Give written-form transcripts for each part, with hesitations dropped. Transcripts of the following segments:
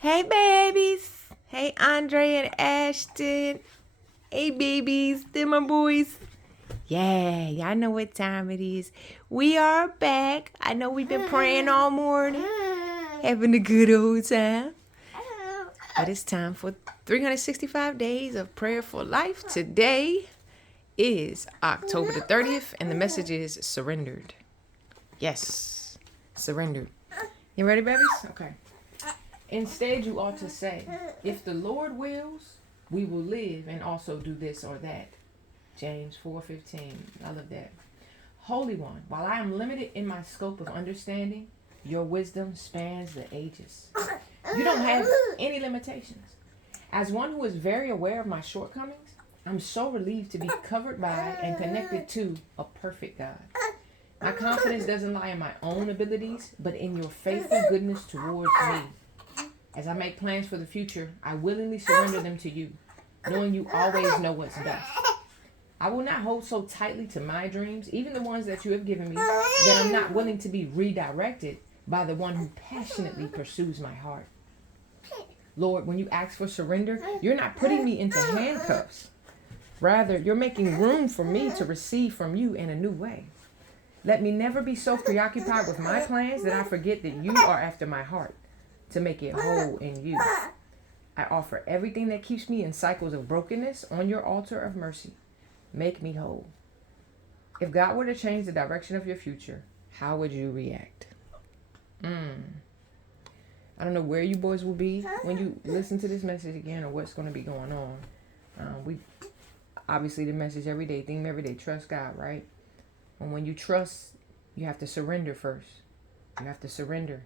Hey, babies. Hey, Andre and Ashton. Hey, babies. They're my boys. Yeah, y'all know what time it is. We are back. I know we've been praying all morning, having a good old time. But it's time for 365 days of prayer for life. Today is October the 30th, and the message is surrendered. Yes, surrendered. You ready, babies? Okay. Instead, you ought to say, if the Lord wills, we will live and also do this or that. James 4:15. I love that. Holy One, while I am limited in my scope of understanding, your wisdom spans the ages. You don't have any limitations. As one who is very aware of my shortcomings, I'm so relieved to be covered by and connected to a perfect God. My confidence doesn't lie in my own abilities, but in your faithful goodness towards me. As I make plans for the future, I willingly surrender them to you, knowing you always know what's best. I will not hold so tightly to my dreams, even the ones that you have given me, that I'm not willing to be redirected by the one who passionately pursues my heart. Lord, when you ask for surrender, you're not putting me into handcuffs. Rather, you're making room for me to receive from you in a new way. Let me never be so preoccupied with my plans that I forget that you are after my heart, to make it whole in you. I offer everything that keeps me in cycles of brokenness on your altar of mercy. Make me whole. If God were to change the direction of your future, how would you react? I don't know where you boys will be when you listen to this message again or what's going to be going on. We obviously the message every day, theme every day, trust God, right? And when you trust, you have to surrender first. You have to surrender.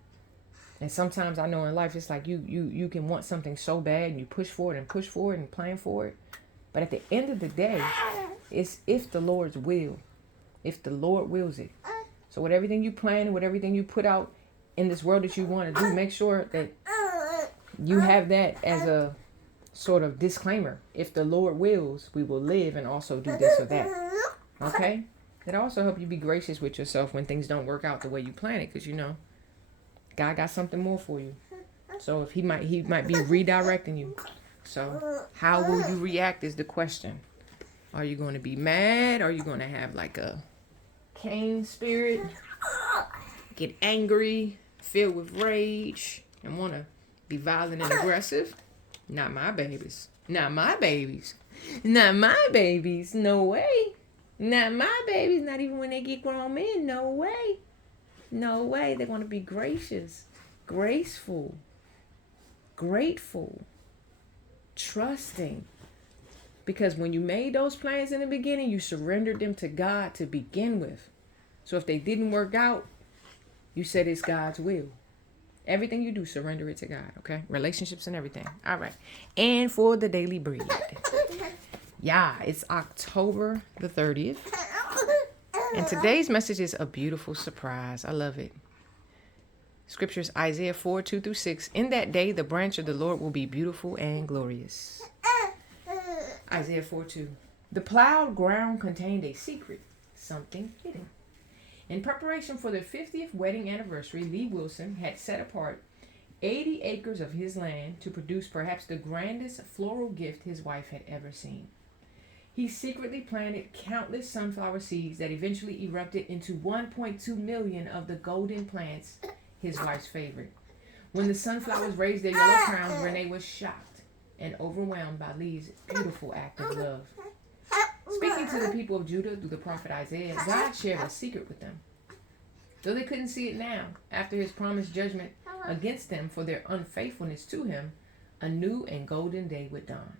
And sometimes I know in life it's like you can want something so bad and you push for it and plan for it. But at the end of the day, it's if the Lord's will. If the Lord wills it. So with everything you plan and with everything you put out in this world that you want to do, make sure that you have that as a sort of disclaimer. If the Lord wills, we will live and also do this or that. Okay? It'll also help you be gracious with yourself when things don't work out the way you plan it, because you know God got something more for you. So if he might be redirecting you. So how will you react is the question. Are you going to be mad? Are you going to have like a Cain spirit? Get angry, filled with rage, and want to be violent and aggressive? Not my babies. Not my babies. Not my babies. No way. Not my babies. Not even when they get grown men. No way. No way. They're going to be gracious, graceful, grateful, trusting. Because when you made those plans in the beginning, you surrendered them to God to begin with. So if they didn't work out, you said it's God's will. Everything you do, surrender it to God, okay? Relationships and everything. All right. And for the daily breed. Yeah, it's October the 30th. And today's message is a beautiful surprise. I love it. Scriptures, Isaiah 4:2-6. In that day, the branch of the Lord will be beautiful and glorious. Isaiah 4:2. The plowed ground contained a secret, something hidden. In preparation for their 50th wedding anniversary, Lee Wilson had set apart 80 acres of his land to produce perhaps the grandest floral gift his wife had ever seen. He secretly planted countless sunflower seeds that eventually erupted into 1.2 million of the golden plants, his wife's favorite. When the sunflowers raised their yellow crowns, Renee was shocked and overwhelmed by Lee's beautiful act of love. Speaking to the people of Judah through the prophet Isaiah, God shared a secret with them. Though they couldn't see it now, after his promised judgment against them for their unfaithfulness to him, a new and golden day would dawn.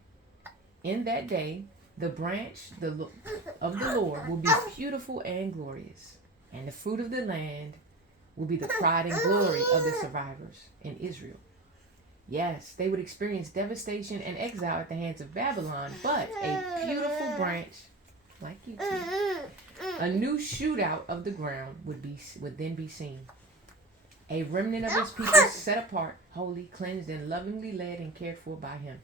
In that day, the branch of the Lord will be beautiful and glorious, and the fruit of the land will be the pride and glory of the survivors in Israel. Yes, they would experience devastation and exile at the hands of Babylon, but a beautiful branch, like you two, a new shoot out of the ground would then be seen. A remnant of his people set apart, holy, cleansed, and lovingly led and cared for by him.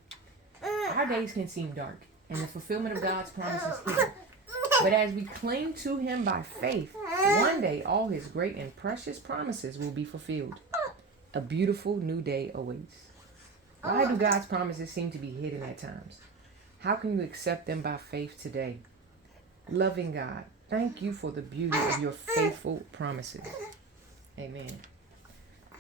Our days can seem dark, and the fulfillment of God's promises hidden. But as we cling to him by faith, one day all his great and precious promises will be fulfilled. A beautiful new day awaits. Why do God's promises seem to be hidden at times? How can you accept them by faith today? Loving God, thank you for the beauty of your faithful promises. Amen.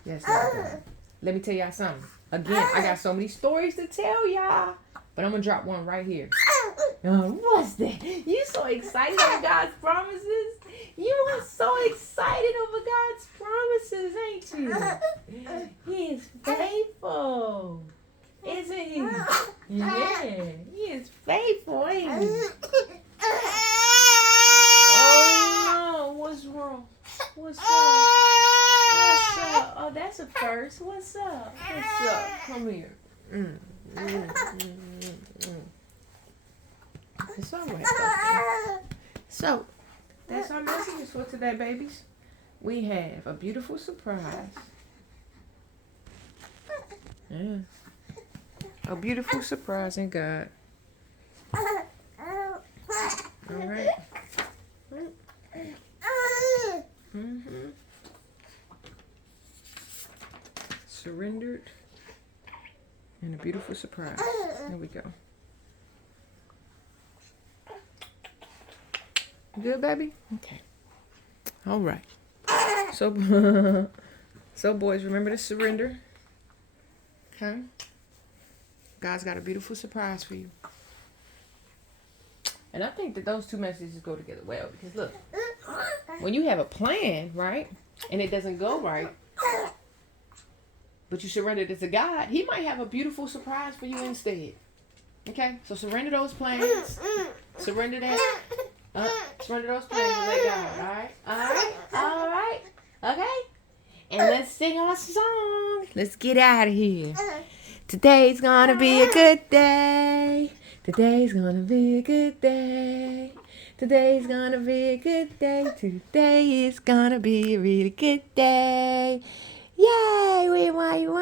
Yes, Lord God. Let me tell y'all something. Again, I got so many stories to tell y'all, but I'm going to drop one right here. What's that? You so excited over God's promises? You are so excited over God's promises, ain't you? He is faithful, isn't he? Yeah, he is faithful, ain't he? Oh no, what's wrong? What's up? What's up? Oh, that's a first. What's up? What's up? Come here. It's all right. So, that's our messages for today, babies. We have a beautiful surprise. Yeah. A beautiful surprise in God. All right. Mm-hmm. Surrendered. And a beautiful surprise. There we go. Good, baby? Okay. All right. So, so boys, remember to surrender. Okay? God's got a beautiful surprise for you. And I think that those two messages go together well. Because look, when you have a plan, right? And it doesn't go right, but you surrendered it to God, he might have a beautiful surprise for you instead. Okay? So surrender those plans. Surrender that. Surrender those plans and let God. Alright? Alright? Alright? Okay? And let's sing our song. Let's get out of here. Today's gonna be a good day. Today's gonna be a good day. Today's gonna be a good day. Today is gonna be a really good day. Yay! We want you